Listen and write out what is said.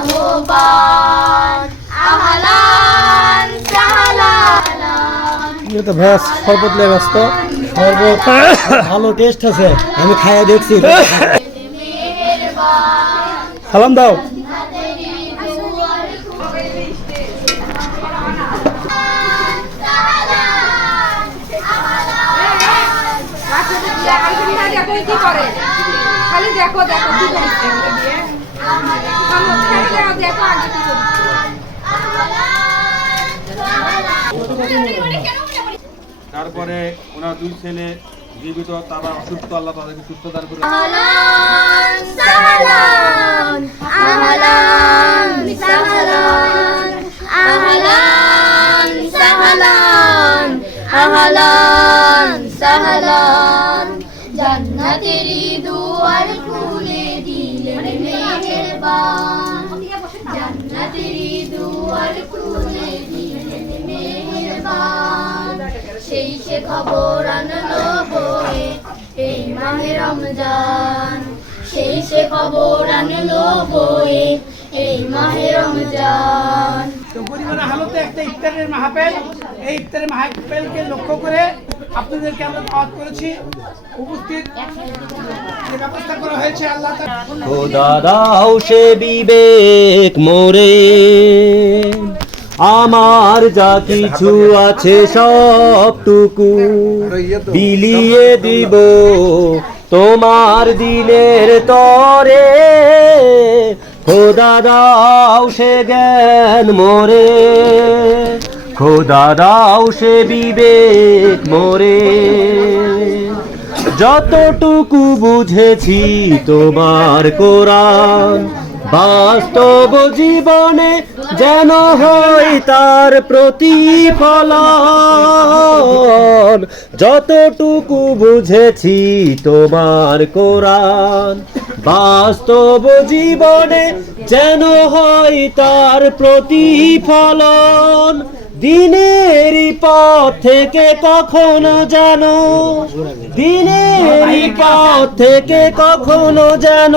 আহ্বান আহলান সাহলান। এটা তো ভ্যাস শরবত লে ব্যস্ত শরবত ভালো টেস্ট আছে, আমি খাইয়া দেখছি। সালাম দাও। তারপরে ওনার দুই ছেলে জীবিত, তারা অসুস্থ, আল্লাহ তাদেরকে সুস্থ দান করুন। আহলান সাহলান আহলান সাহলান আহলান সাহলান আহলান সাহলান। জান্নাতেরই দুয়ার খুলে দিলেন মেহেরবান, জান্নাতেরই দুয়ার খুলে দিলেন মেহেরবান। সেই সে খবর আনলো বয়ে এই মাহে রমজান, সেই সে খবর আনলো বয়ে এই মাহে রমজান। তো গরিবের হালতে একটা ইফতারের মাহফিল, এই ইফতারের মাহফিলকে লক্ষ্য করে আপনাদেরকে আমরা দাওয়াত করেছি। উপস্থিত যে ব্যবস্থা করা হয়েছে আল্লাহ তাআলা। খোদা দাও সে বিবেক মোরে, আমার যা কিছু আছে সবটুকু বিলিয়ে দিব তোমার দিনের তরে। খোদা দাও সে জ্ঞান মোরে, খোদা দাও সে বিবেক মোরে। যতটুকু বুঝেছি তোমার কোরআন, বাস্তব জীবনে যেন হয় তার প্রতিফলন। যতটুকু বুঝেছি তোমার কোরআন, বাস্তব জীবনে যেন হয় তার প্রতিফলন। দিনের পথ থেকে কখনো যেন, দিনের পথ থেকে কখনো যেন